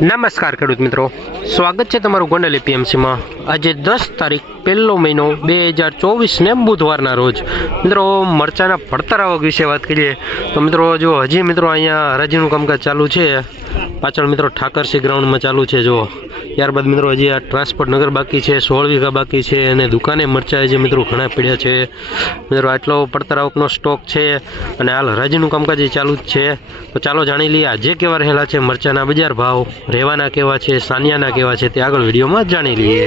નમસ્કાર ખેડૂત મિત્રો. સ્વાગત છે તમારું ગોંડલ એપીએમસીમાં. આજે દસ તારીખ, પહેલો મહિનો બે હજાર ચોવીસને બુધવારના રોજ. મિત્રો, મરચાના પડતર આવક વિશે વાત કરીએ. તો મિત્રો જો હજી મિત્રો અહીંયા હરાજીનું કામકાજ ચાલુ છે. પાછળ મિત્રો ઠાકરસી ગ્રાઉન્ડમાં ચાલુ છે જો ત્યારબાદ મિત્રો હજી આ ટ્રાન્સપોર્ટ નગર બાકી છે સોળ વીઘા બાકી છે અને દુકાને મરચાં જે મિત્રો ઘણા પડ્યા છે. મિત્રો આટલો પડતર આવકનો સ્ટોક છે અને હાલ હરાજીનું કામકાજ ચાલુ જ છે. તો ચાલો જાણી લઈએ આજે કેવા રહેલા છે મરચાના બજાર ભાવ રહેવાના કેવા છે સાનિયાના કેવા છે તે આગળ વિડીયોમાં જાણી લઈએ.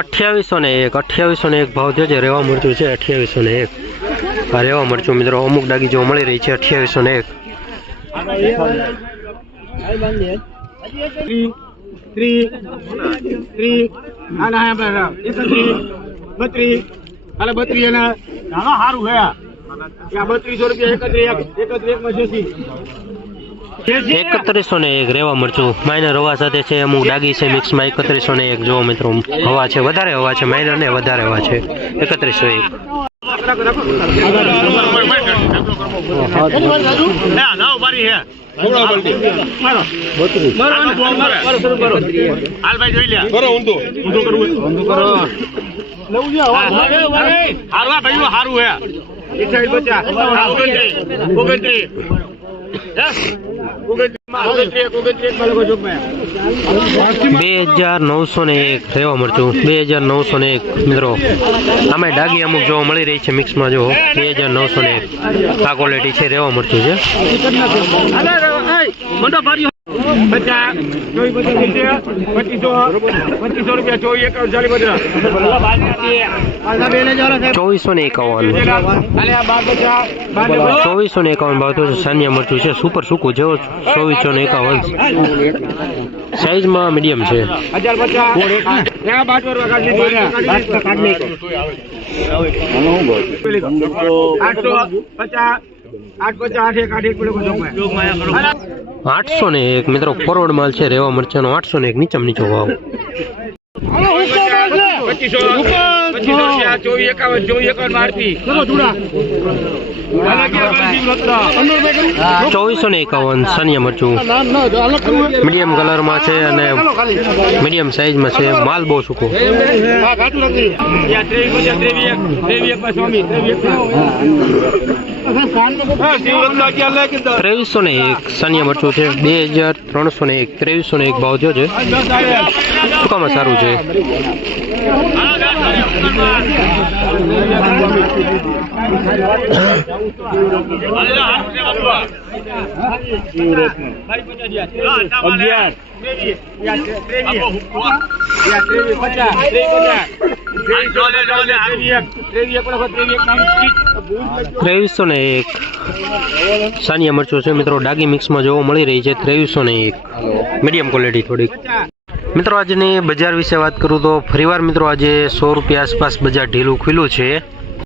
અઠ્યાવીસો ને એક અઠ્યાવીસો ને એક ભાવ થયો છે રેવા મરચું છે અઠ્યાવીસો ને એક. આ રેવા મરચું મિત્રો. અમુક ડાગી જો મળી રહી છે અઠ્યાવીસો ને એક. એકત્રીસો ને એક રેવા મરચું. માઇનર હવા સાથે છે અમુક ડાગી છે મિક્સમાં એકત્રીસો ને એક. જોવો મિત્રો હવા છે વધારે હવા છે માઇનર ને વધારે હવા છે. એકત્રીસો એક. ના ના ઉભારી હે હાલ ભાઈ કરવું હારું. હે ઓગણત્રીસ ઓગણત્રીસ બે હજાર નવસો ને એક રેવા મરચું બે હજાર નવસો ને એક, મિત્રો. આમાં ડાગી અમુક જોવા મળી રહી છે મિક્સમાં જો બે હજાર નવસો ને એક. આ ક્વોલિટી છે, રેવા મરચું છે. પચાસ ચોવીસ પચાસ સિત્તેર પચીસો પચીસો રૂપિયા ચોવીસ એકાવન ચાલીસ બધા ચોવીસો ને એકાવન. ચોવીસો ને એકાવન ભાવ તો સાનિયા મરચું છે. સુપર સૂકું જેવો ચોવીસો ને એકાવન. સાઈઝમાં મીડિયમ છે. હજાર પચાસ. આઠસો ને એક મિત્રો ફોરવર્ડ માલ છે રેવા મરચાનો આઠસો ને એક નીચમ નીચો ભાવ ચોવીસ ને એકાવન સાનિયા મરચું મીડિયમ કલરમાં છે અને મીડિયમ સાઈઝમાં છે માલ બહુ સૂકો ત્રેવીસ ત્રેવીસ એક ત્રેવીસ એકમાં સ્વામી ત્રેવીસ એકમાં ત્રેવીસો ને એક સાનિયા મરચું છે બે હજાર ત્રણસો ને એક, ત્રેવીસો ને એક ભાવ થયો છે. ટૂંકામાં સારું છે. અગિયાર. ત્રેવીસો ને એક. સાનિયા મરચું છે. મિત્રો, ડાગી મિક્સમાં જોવા મળી રહી છે ત્રેવીસો ને એક. મીડિયમ ક્વોલિટી થોડીક. મિત્રો, આજની બજાર વિશે વાત કરું તો ફરીવાર મિત્રો, આજે સો રૂપિયા આસપાસ બજાર ઢીલું ખુલ્લું છે.